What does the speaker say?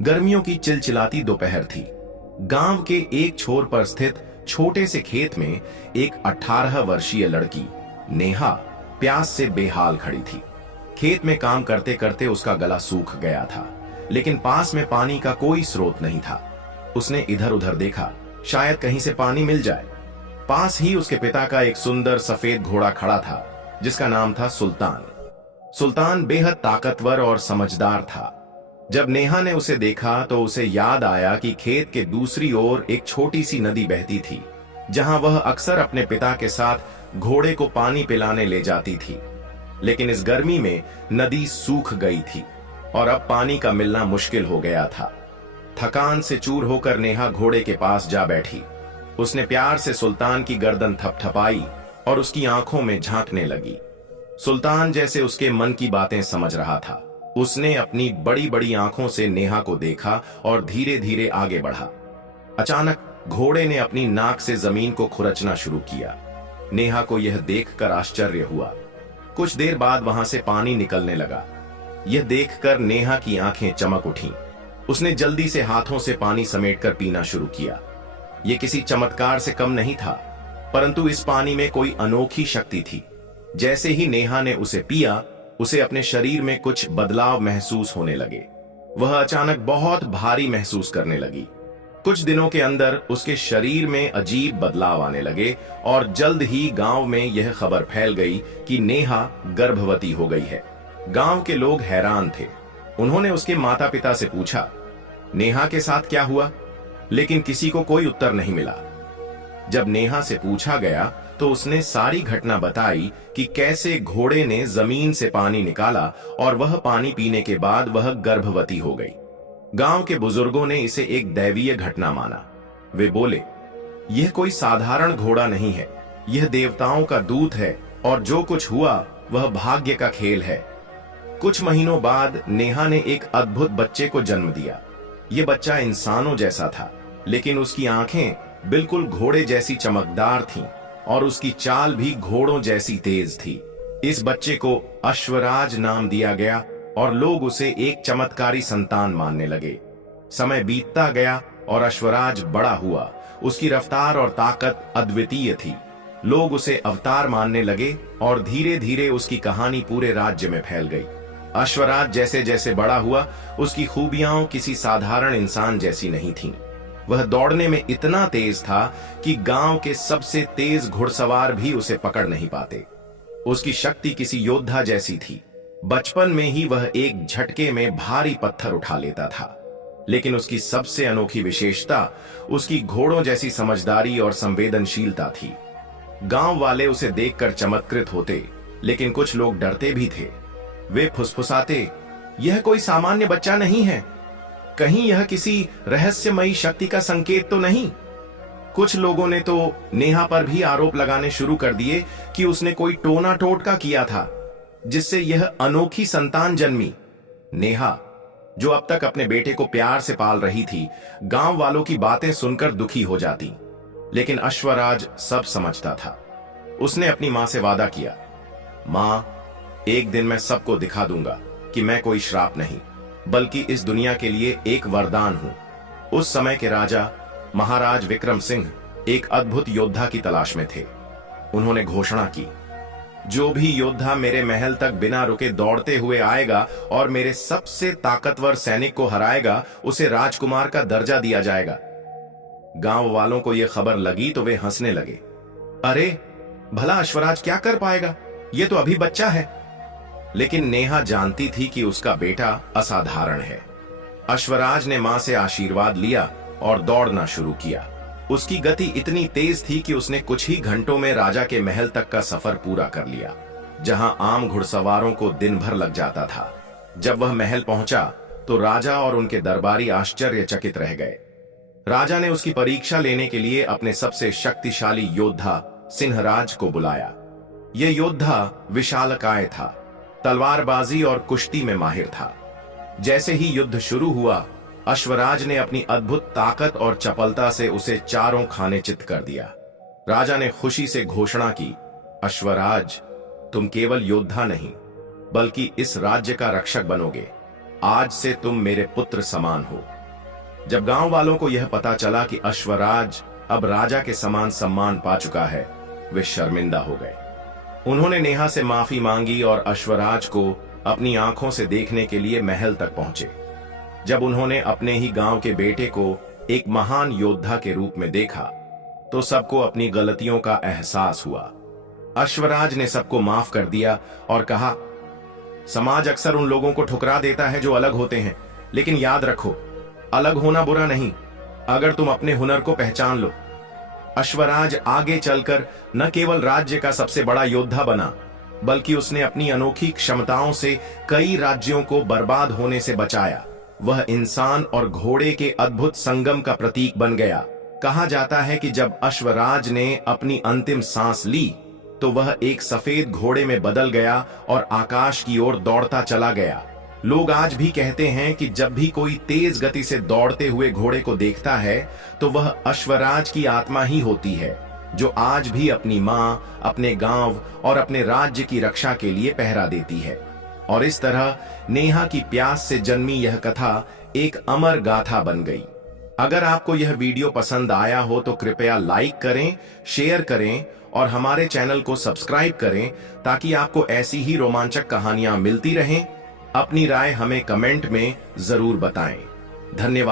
गर्मियों की चिलचिलाती दोपहर थी। गांव के एक छोर पर स्थित छोटे से खेत में एक 18 वर्षीय लड़की नेहा प्यास से बेहाल खड़ी थी। खेत में काम करते करते उसका गला सूख गया था, लेकिन पास में पानी का कोई स्रोत नहीं था। उसने इधर उधर देखा, शायद कहीं से पानी मिल जाए। पास ही उसके पिता का एक सुंदर सफेद घोड़ा खड़ा था, जिसका नाम था सुल्तान। सुल्तान बेहद ताकतवर और समझदार था। जब नेहा ने उसे देखा तो उसे याद आया कि खेत के दूसरी ओर एक छोटी सी नदी बहती थी, जहां वह अक्सर अपने पिता के साथ घोड़े को पानी पिलाने ले जाती थी। लेकिन इस गर्मी में नदी सूख गई थी और अब पानी का मिलना मुश्किल हो गया था। थकान से चूर होकर नेहा घोड़े के पास जा बैठी। उसने प्यार से सुल्तान की गर्दन थपथपाई और उसकी आंखों में झांकने लगी। सुल्तान जैसे उसके मन की बातें समझ रहा था। उसने अपनी बड़ी बड़ी आंखों से नेहा को देखा और धीरे धीरे आगे बढ़ा। अचानक घोड़े ने अपनी नाक से जमीन को खुरचना शुरू किया। नेहा को यह देखकर आश्चर्य हुआ। कुछ देर बाद वहां से पानी निकलने लगा। यह देखकर नेहा की आंखें चमक उठीं। उसने जल्दी से हाथों से पानी समेटकर पीना शुरू किया। यह किसी चमत्कार से कम नहीं था, परंतु इस पानी में कोई अनोखी शक्ति थी। जैसे ही नेहा ने उसे पिया, उसे अपने शरीर में कुछ बदलाव महसूस होने लगे। वह अचानक बहुत भारी महसूस करने लगी। कुछ दिनों के अंदर उसके शरीर में अजीब बदलाव आने लगे और जल्द ही गांव में यह खबर फैल गई कि नेहा गर्भवती हो गई है। गांव के लोग हैरान थे। उन्होंने उसके माता पिता से पूछा, नेहा के साथ क्या हुआ? लेकिन किसी को कोई उत्तर नहीं मिला। जब नेहा से पूछा गया तो उसने सारी घटना बताई कि कैसे घोड़े ने जमीन से पानी निकाला और वह पानी पीने के बाद वह गर्भवती हो गई। गांव के बुजुर्गों ने इसे एक दैवीय घटना माना। वे बोले, यह कोई साधारण घोड़ा नहीं है, यह देवताओं का दूत है और जो कुछ हुआ वह भाग्य का खेल है। कुछ महीनों बाद नेहा ने एक अद्भुत बच्चे को जन्म दिया। यह बच्चा इंसानों जैसा था, लेकिन उसकी आंखें बिल्कुल घोड़े जैसी चमकदार थीं और उसकी चाल भी घोड़ों जैसी तेज थी। इस बच्चे को अश्वराज नाम दिया गया और लोग उसे एक चमत्कारी संतान मानने लगे। समय बीतता गया और अश्वराज बड़ा हुआ। उसकी रफ्तार और ताकत अद्वितीय थी। लोग उसे अवतार मानने लगे और धीरे धीरे उसकी कहानी पूरे राज्य में फैल गई। अश्वराज जैसे जैसे बड़ा हुआ, उसकी खूबियां किसी साधारण इंसान जैसी नहीं थीं। वह दौड़ने में इतना तेज था कि गांव के सबसे तेज घुड़सवार भी उसे पकड़ नहीं पाते। उसकी शक्ति किसी योद्धा जैसी थी। बचपन में ही वह एक झटके में भारी पत्थर उठा लेता था। लेकिन उसकी सबसे अनोखी विशेषता उसकी घोड़ों जैसी समझदारी और संवेदनशीलता थी। गांव वाले उसे देखकर चमत्कृत होते, लेकिन कुछ लोग डरते भी थे। वे फुसफुसाते, यह कोई सामान्य बच्चा नहीं है, कहीं यह किसी रहस्यमयी शक्ति का संकेत तो नहीं। कुछ लोगों ने तो नेहा पर भी आरोप लगाने शुरू कर दिए कि उसने कोई टोना टोटका किया था, जिससे यह अनोखी संतान जन्मी। नेहा, जो अब तक अपने बेटे को प्यार से पाल रही थी, गांव वालों की बातें सुनकर दुखी हो जाती। लेकिन अश्वराज सब समझता था। उसने अपनी मां से वादा किया, मां, एक दिन मैं सबको दिखा दूंगा कि मैं कोई श्राप नहीं, बल्कि इस दुनिया के लिए एक वरदान हूं। उस समय के राजा महाराज विक्रम सिंह एक अद्भुत योद्धा की तलाश में थे। उन्होंने घोषणा की, जो भी योद्धा मेरे महल तक बिना रुके दौड़ते हुए आएगा और मेरे सबसे ताकतवर सैनिक को हराएगा, उसे राजकुमार का दर्जा दिया जाएगा। गांव वालों को यह खबर लगी तो वे हंसने लगे। अरे भला अश्वराज क्या कर पाएगा, यह तो अभी बच्चा है। लेकिन नेहा जानती थी कि उसका बेटा असाधारण है। अश्वराज ने मां से आशीर्वाद लिया और दौड़ना शुरू किया। उसकी गति इतनी तेज थी कि उसने कुछ ही घंटों में राजा के महल तक का सफर पूरा कर लिया, जहां आम घुड़सवारों को दिन भर लग जाता था। जब वह महल पहुंचा तो राजा और उनके दरबारी आश्चर्यचकित रह गए। राजा ने उसकी परीक्षा लेने के लिए अपने सबसे शक्तिशाली योद्धा सिंहराज को बुलाया। यह योद्धा विशालकाय था, तलवारबाजी और कुश्ती में माहिर था। जैसे ही युद्ध शुरू हुआ, अश्वराज ने अपनी अद्भुत ताकत और चपलता से उसे चारों खाने चित कर दिया। राजा ने खुशी से घोषणा की, अश्वराज, तुम केवल योद्धा नहीं, बल्कि इस राज्य का रक्षक बनोगे। आज से तुम मेरे पुत्र समान हो। जब गांव वालों को यह पता चला कि अश्वराज अब राजा के समान सम्मान पा चुका है, वे शर्मिंदा हो गए। उन्होंने नेहा से माफी मांगी और अश्वराज को अपनी आंखों से देखने के लिए महल तक पहुंचे। जब उन्होंने अपने ही गांव के बेटे को एक महान योद्धा के रूप में देखा, तो सबको अपनी गलतियों का एहसास हुआ। अश्वराज ने सबको माफ कर दिया और कहा, समाज अक्सर उन लोगों को ठुकरा देता है जो अलग होते हैं, लेकिन याद रखो, अलग होना बुरा नहीं, अगर तुम अपने हुनर को पहचान लो। अश्वराज आगे चलकर न केवल राज्य का सबसे बड़ा योद्धा बना, बल्कि उसने अपनी अनोखी क्षमताओं से कई राज्यों को बर्बाद होने से बचाया। वह इंसान और घोड़े के अद्भुत संगम का प्रतीक बन गया। कहा जाता है कि जब अश्वराज ने अपनी अंतिम सांस ली, तो वह एक सफेद घोड़े में बदल गया और आकाश की ओर दौड़ता चला गया। लोग आज भी कहते हैं कि जब भी कोई तेज गति से दौड़ते हुए घोड़े को देखता है, तो वह अश्वराज की आत्मा ही होती है, जो आज भी अपनी मां, अपने गांव और अपने राज्य की रक्षा के लिए पहरा देती है। और इस तरह नेहा की प्यास से जन्मी यह कथा एक अमर गाथा बन गई। अगर आपको यह वीडियो पसंद आया हो तो कृपया लाइक करें, शेयर करें और हमारे चैनल को सब्सक्राइब करें, ताकि आपको ऐसी ही रोमांचक कहानियां मिलती रहें। अपनी राय हमें कमेंट में जरूर बताएं। धन्यवाद।